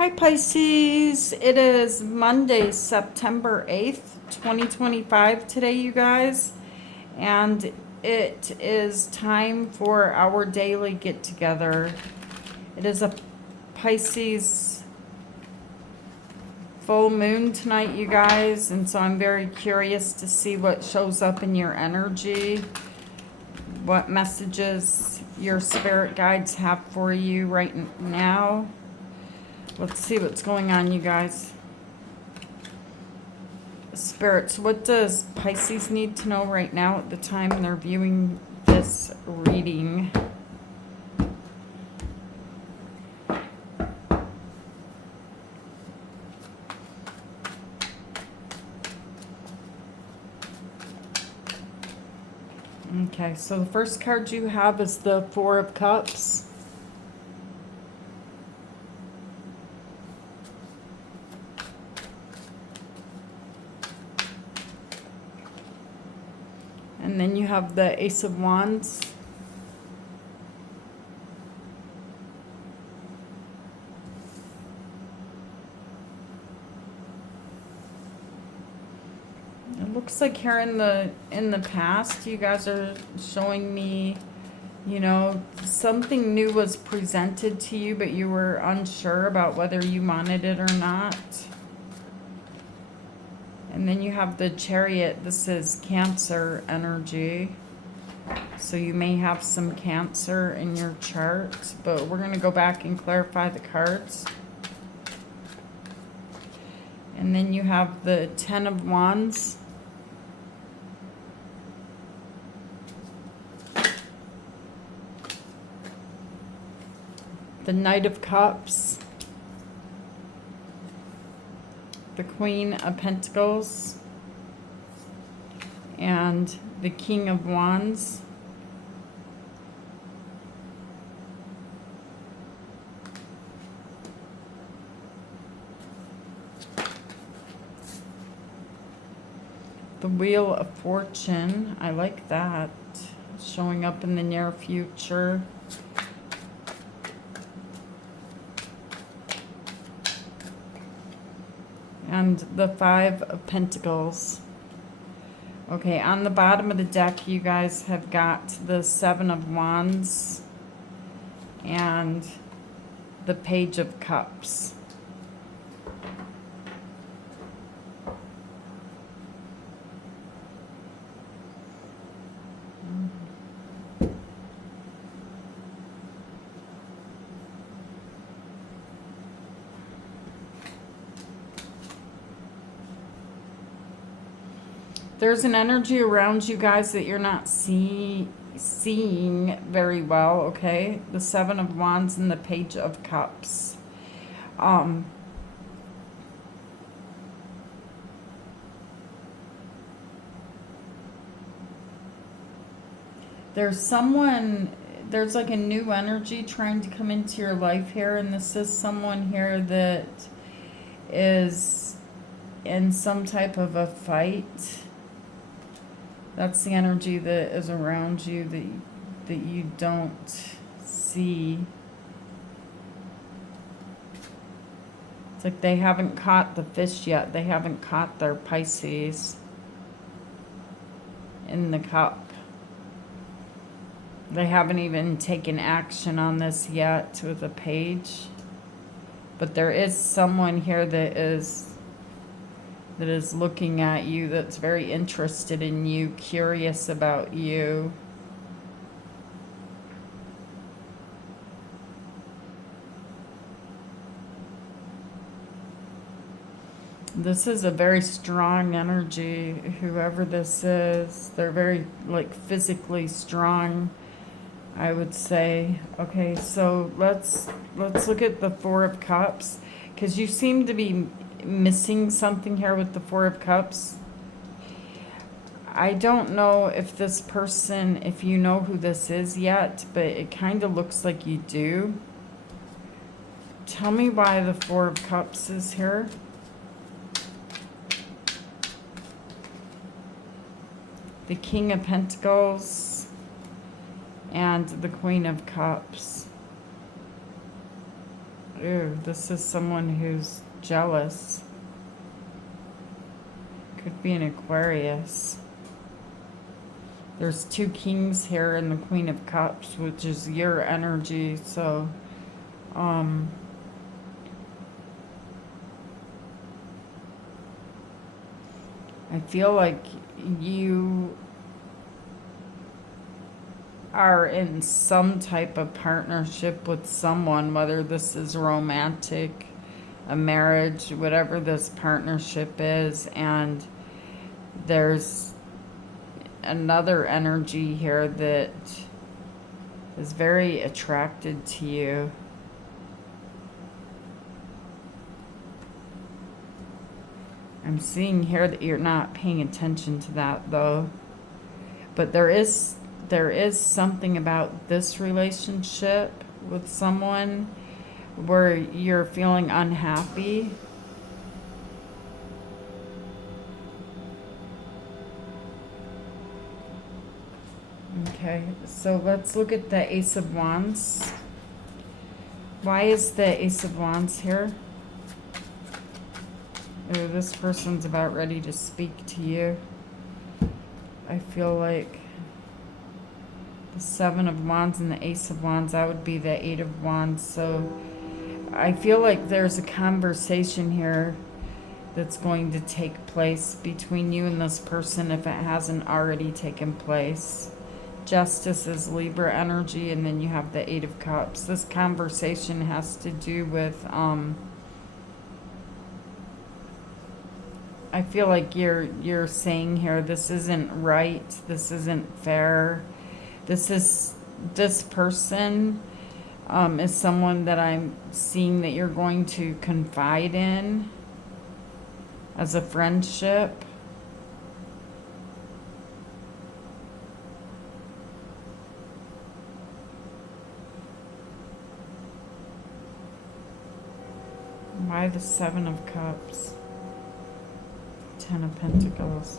Hi Pisces, it is Monday, September 8th, 2025 today, you guys, and it is time for our daily get together. It is a Pisces full moon tonight, you guys, and so I'm very curious to see what shows up in your energy, what messages your spirit guides have for you right now. Let's see what's going on, you guys. Spirits, what does Pisces need to know right now at the time they're viewing this reading? Okay, so the first card you have is the Four of Cups. And then you have the Ace of Wands. It looks like here in the past, you guys are showing me, you know, something new was presented to you, but you were unsure about whether you wanted it or not. And then you have the Chariot. This is Cancer energy. So you may have some Cancer in your chart, but we're going to go back and clarify the cards. And then you have the Ten of Wands. The Knight of Cups. The Queen of Pentacles. And the King of Wands. The Wheel of Fortune, I like that, showing up in the near future. And the Five of Pentacles. Okay, on the bottom of the deck, you guys have got the Seven of Wands and the Page of Cups. There's an energy around you guys that you're not seeing very well, okay? The Seven of Wands and the Page of Cups. There's like a new energy trying to come into your life here, and this is someone here that is in some type of a fight. That's the energy that is around you that you don't see. It's like they haven't caught the fish yet. They haven't caught their Pisces in the cup. They haven't even taken action on this yet with a page. But there is someone here that is looking at you, that's very interested in you, curious about you. This is a very strong energy, whoever this is. They're very, like, physically strong, I would say. Okay, so let's look at the Four of Cups, because you seem to be missing something here with the Four of Cups. I don't know if this person, if you know who this is yet, but it kind of looks like you do. Tell me why the Four of Cups is here. The King of Pentacles and the Queen of Cups. Ooh, this is someone who's jealous. Could be an Aquarius. There's 2 kings here and the Queen of Cups, which is your energy. So, I feel like you are in some type of partnership with someone, whether this is romantic, a marriage, whatever this partnership is, and there's another energy here that is very attracted to you. I'm seeing here that you're not paying attention to that though. But there is something about this relationship with someone where you're feeling unhappy. Okay, so let's look at the Ace of Wands. Why is the Ace of Wands here? Oh, this person's about ready to speak to you. I feel like the 7 of Wands and the Ace of Wands, that would be the 8 of Wands. So I feel like there's a conversation here that's going to take place between you and this person if it hasn't already taken place. Justice is Libra energy, and then you have the 8 of Cups. This conversation has to do with, I feel like you're saying here, this isn't right, this isn't fair. This person is someone that I'm seeing that you're going to confide in as a friendship. Why the 7 of Cups? 10 of Pentacles.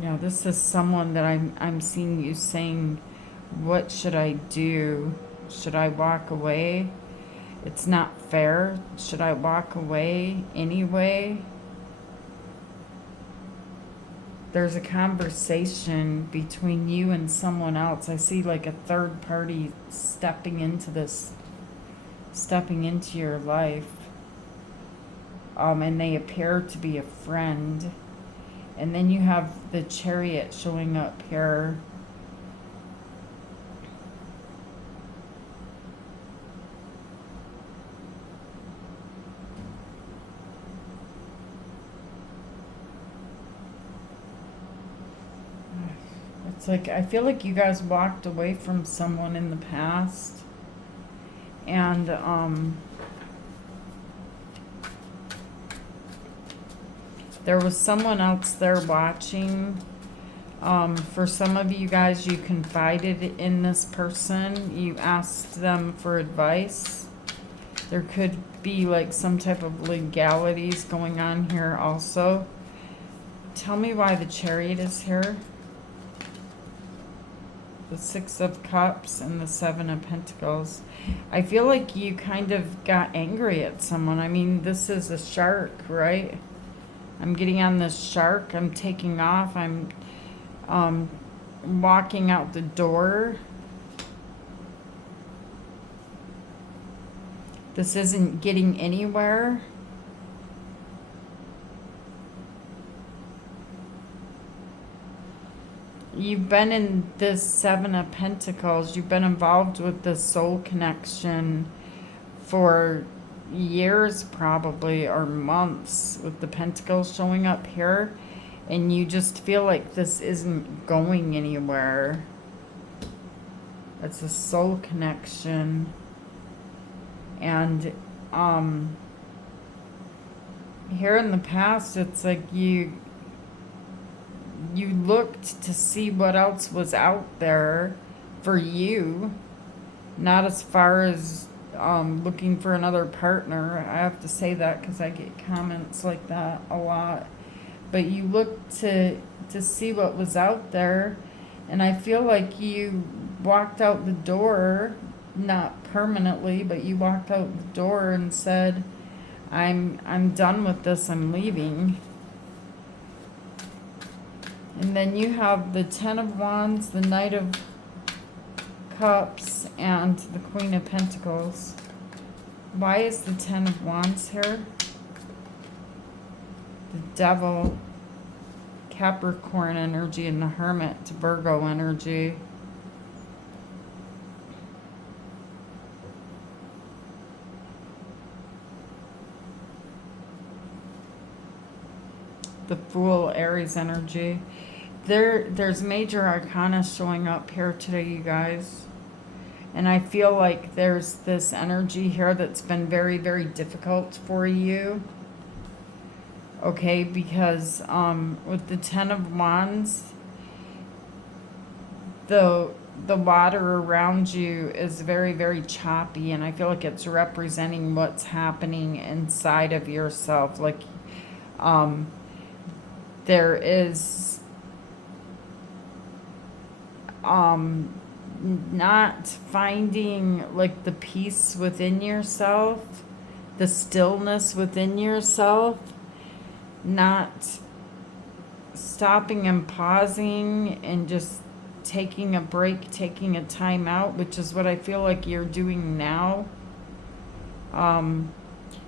Yeah, this is someone that I'm seeing you saying, what should I do? Should I walk away? It's not fair. Should I walk away anyway? There's a conversation between you and someone else. I see like a third party stepping into your life. And they appear to be a friend. And then you have the Chariot showing up here. It's like, I feel like you guys walked away from someone in the past. And, there was someone else there watching. For some of you guys, you confided in this person. You asked them for advice. There could be like some type of legalities going on here also. Tell me why the Chariot is here. The 6 of Cups and the 7 of Pentacles. I feel like you kind of got angry at someone. I mean, this is a shark, right? I'm getting on this shark. I'm taking off. I'm walking out the door. This isn't getting anywhere. You've been in this 7 of Pentacles. You've been involved with the soul connection for years probably, or months, with the Pentacles showing up here. And you just feel like this isn't going anywhere. It's a soul connection. And here in the past, it's like you looked to see what else was out there for you, not as far as looking for another partner. I have to say that because I get comments like that a lot. But you looked to see what was out there, and I feel like you walked out the door not permanently, but you walked out the door and said, I'm done with this, I'm leaving. And then you have the Ten of Wands, the Knight of Cups, and the Queen of Pentacles. Why is the Ten of Wands here? The Devil, Capricorn energy, and the Hermit, Virgo energy. The Fool, Aries energy. There's major arcana showing up here today, you guys. And I feel like there's this energy here that's been very, very difficult for you. Okay, because with the Ten of Wands, the water around you is very, very choppy, and I feel like it's representing what's happening inside of yourself. Like there is not finding like the peace within yourself, the stillness within yourself, not stopping and pausing and just taking a break, taking a time out, which is what I feel like you're doing now.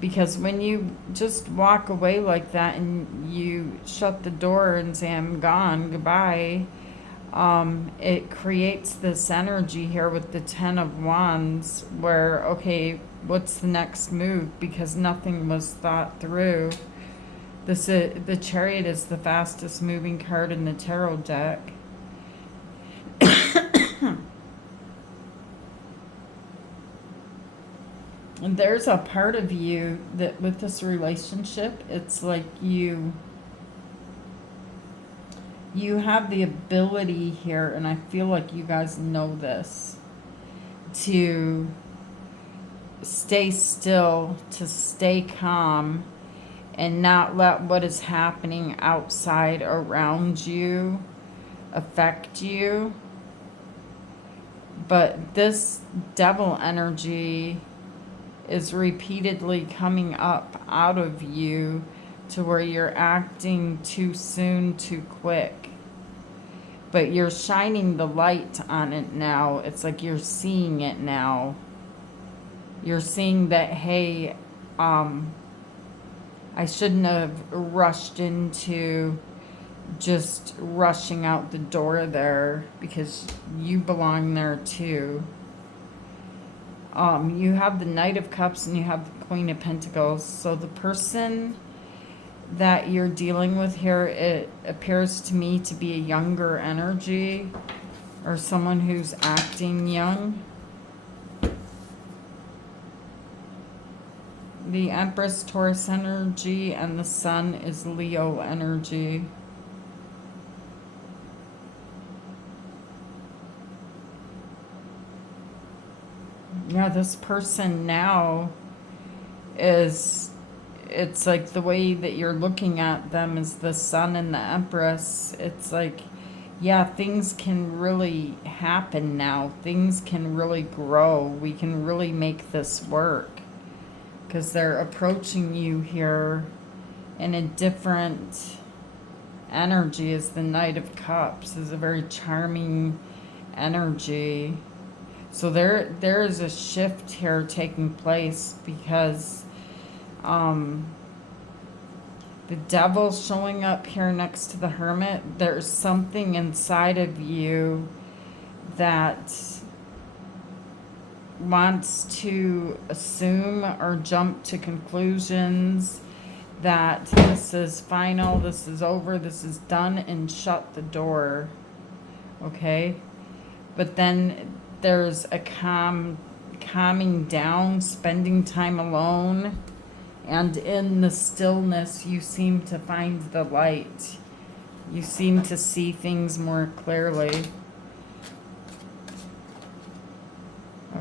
Because when you just walk away like that and you shut the door and say, I'm gone, goodbye, it creates this energy here with the Ten of Wands where, okay, what's the next move? Because nothing was thought through. The Chariot is the fastest moving card in the tarot deck. And there's a part of you that with this relationship, it's like you have the ability here, and I feel like you guys know this, to stay still, to stay calm, and not let what is happening outside around you affect you. But this Devil energy is repeatedly coming up out of you to where you're acting too soon, too quick. But you're shining the light on it now. It's like you're seeing it now. You're seeing that, hey, I shouldn't have rushed into just rushing out the door there, because you belong there too. You have the Knight of Cups and you have the Queen of Pentacles. So the person that you're dealing with here, it appears to me to be a younger energy or someone who's acting young. The Empress, Taurus energy, and the Sun is Leo energy. Yeah, this person now is, it's like the way that you're looking at them is the Sun and the Empress. It's like, yeah, things can really happen now. Things can really grow. We can really make this work. Because they're approaching you here in a different energy. As the Knight of Cups is a very charming energy. So there is a shift here taking place, because the Devil's showing up here next to the Hermit. There's something inside of you that wants to assume or jump to conclusions that this is final, this is over, this is done, and shut the door. Okay? But then there's a calming down, spending time alone, and in the stillness you seem to find the light. You seem to see things more clearly.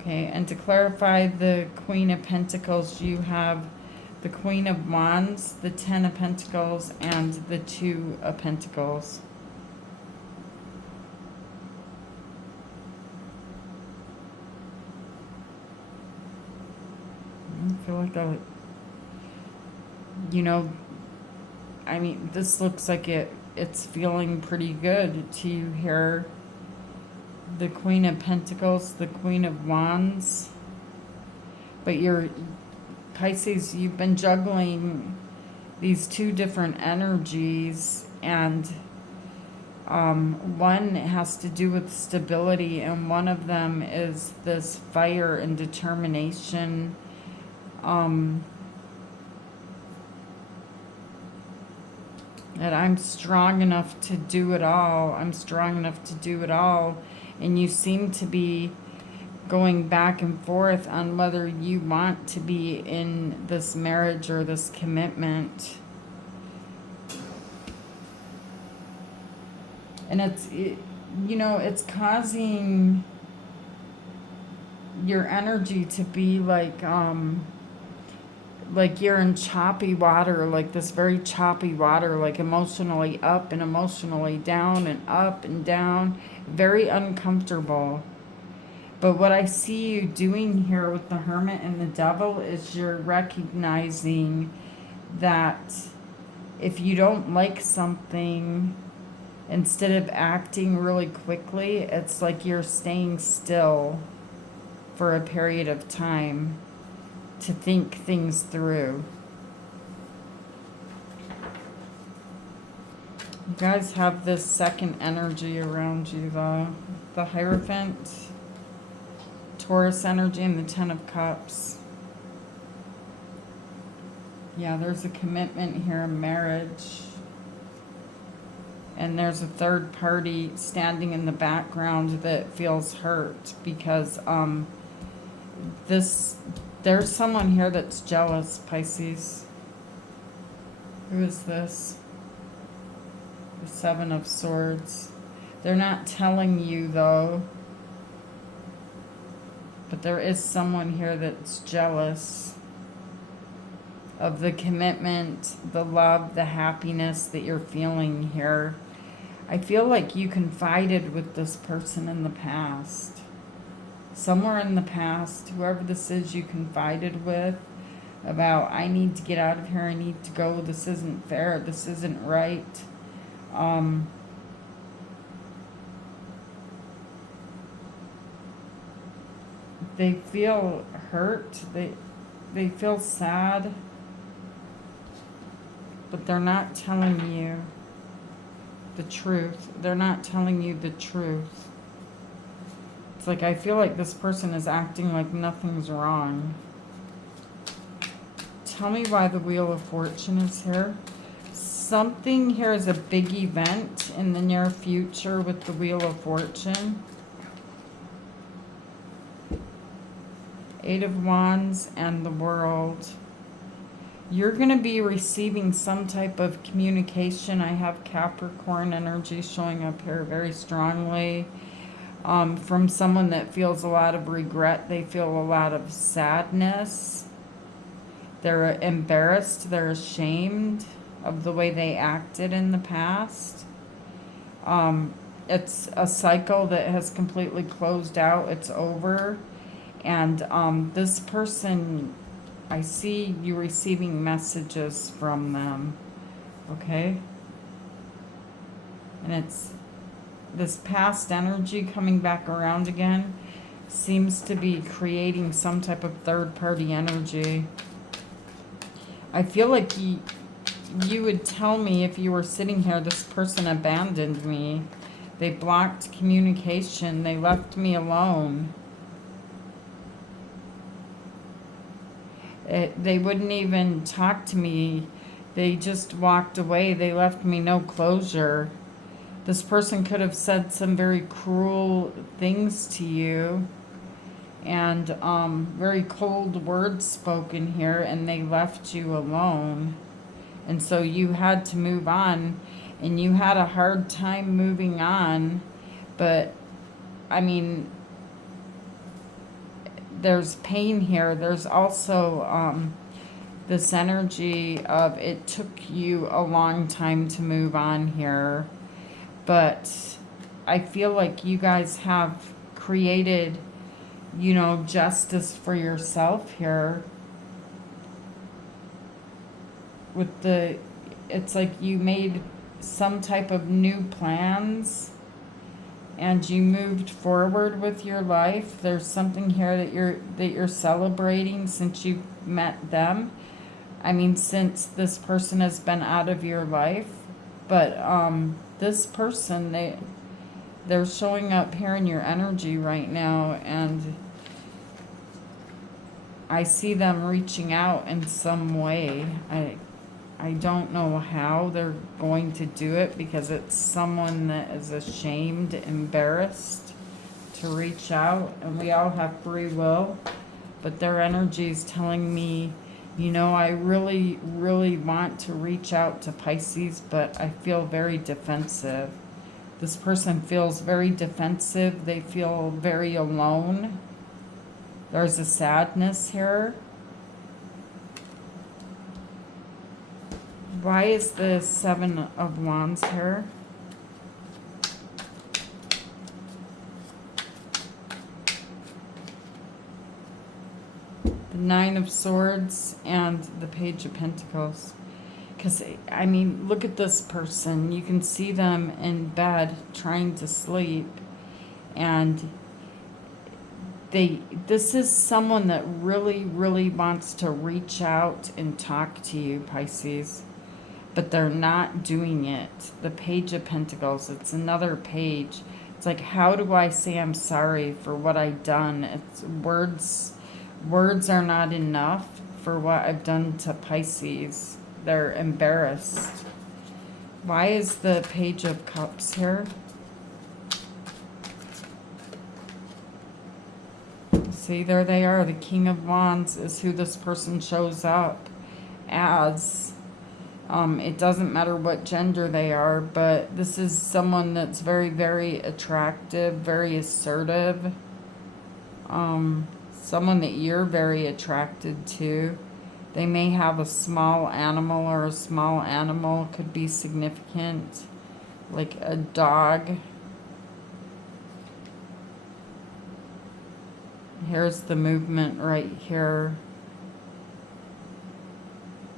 Okay, and to clarify the Queen of Pentacles, you have the Queen of Wands, the Ten of Pentacles, and the Two of Pentacles. feel like you know, I mean, this looks like it's feeling pretty good to you here. The Queen of Pentacles, the Queen of Wands. But you're, Pisces, you've been juggling these two different energies, and one has to do with stability, and one of them is this fire and determination. That I'm strong enough to do it all. I'm strong enough to do it all. And you seem to be going back and forth on whether you want to be in this marriage or this commitment. And it's causing your energy to be like you're in choppy water, like this very choppy water, like emotionally up and emotionally down and up and down, very uncomfortable. But what I see you doing here with the Hermit and the Devil is you're recognizing that if you don't like something, instead of acting really quickly, it's like you're staying still for a period of time to think things through. You guys have this second energy around you, the Hierophant, Taurus energy, and the Ten of Cups. Yeah, there's a commitment here, a marriage. And there's a third party standing in the background that feels hurt because there's someone here that's jealous, Pisces. Who is this? The Seven of Swords. They're not telling you, though. But there is someone here that's jealous of the commitment, the love, the happiness that you're feeling here. I feel like you confided with this person in the past. Somewhere in the past, whoever this is you confided with about, I need to get out of here, I need to go, this isn't fair, this isn't right. They feel hurt, they feel sad, but they're not telling you the truth. They're not telling you the truth. It's like I feel like this person is acting like nothing's wrong. Tell me why the Wheel of Fortune is here. Something here is a big event in the near future with the Wheel of Fortune. Eight of Wands and the World. You're going to be receiving some type of communication. I have Capricorn energy showing up here very strongly. From someone that feels a lot of regret. They feel a lot of sadness. They're embarrassed. They're ashamed of the way they acted in the past. It's a cycle that has completely closed out. It's over. And this person, I see you receiving messages from them. Okay? And it's this past energy coming back around again seems to be creating some type of third-party energy. I feel like you would tell me if you were sitting here, this person abandoned me. They blocked communication. They left me alone. They wouldn't even talk to me. They just walked away. They left me no closure. This person could have said some very cruel things to you and very cold words spoken here, and they left you alone. And so you had to move on, and you had a hard time moving on. But, I mean, there's pain here. There's also this energy of it took you a long time to move on here. But I feel like you guys have created, justice for yourself here. with the, it's like you made some type of new plans and you moved forward with your life. There's something here that you're celebrating since you met them. I mean, since this person has been out of your life. But this person, they're showing up here in your energy right now, and I see them reaching out in some way. I don't know how they're going to do it, because it's someone that is ashamed, embarrassed to reach out, and we all have free will. But their energy is telling me, you know, I really, really want to reach out to Pisces, but I feel very defensive. This person feels very defensive. They feel very alone. There's a sadness here. Why is the Seven of Wands here? The Nine of Swords and the Page of Pentacles. Because, I mean, look at this person. You can see them in bed trying to sleep. And this is someone that really, really wants to reach out and talk to you, Pisces. But they're not doing it. The Page of Pentacles, it's another page. It's like, how do I say I'm sorry for what I've done? It's words are not enough for what I've done to Pisces. They're embarrassed. Why is the Page of Cups here? See, there they are. The King of Wands is who this person shows up as. It doesn't matter what gender they are, but this is someone that's very, very attractive, very assertive. Someone that you're very attracted to. They may have a small animal, or a small animal could be significant, like a dog. Here's the movement right here.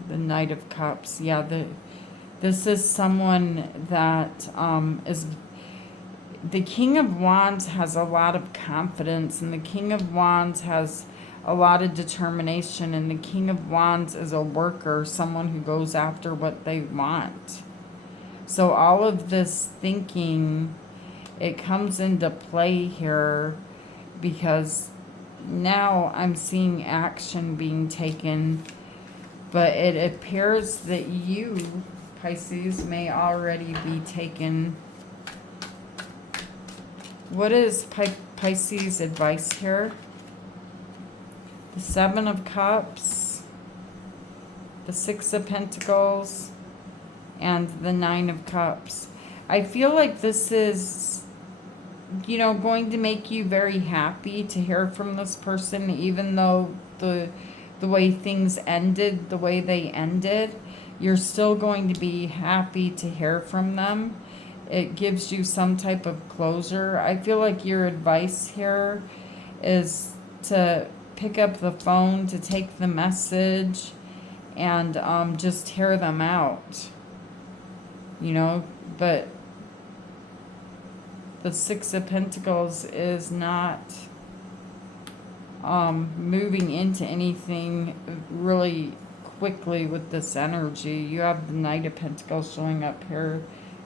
The Knight of Cups. Yeah, this is someone that is... The King of Wands has a lot of confidence, and the King of Wands has a lot of determination, and the King of Wands is a worker, someone who goes after what they want. So all of this thinking, it comes into play here, because now I'm seeing action being taken. But it appears that you, Pisces, may already be taken. What is Pisces' advice here? The Seven of Cups, the Six of Pentacles, and the Nine of Cups. I feel like this is, you know, going to make you very happy to hear from this person, even though the way things ended, the way they ended, you're still going to be happy to hear from them. It gives you some type of closure. I feel like your advice here is to pick up the phone, to take the message, and just hear them out. You know, but the Six of Pentacles is not moving into anything really quickly with this energy. You have the Knight of Pentacles showing up here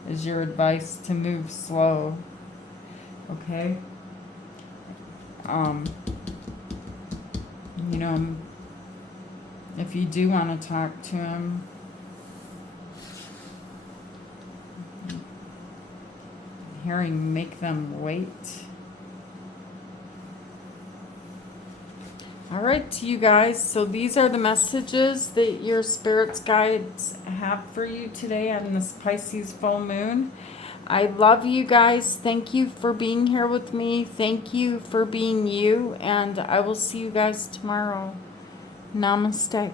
as your advice to move slow. Okay? You know, if you do want to talk to him, hearing make them wait. All right, you guys, so these are the messages that your spirits guides have for you today on this Pisces full moon. I love you guys. Thank you for being here with me. Thank you for being you, and I will see you guys tomorrow. Namaste.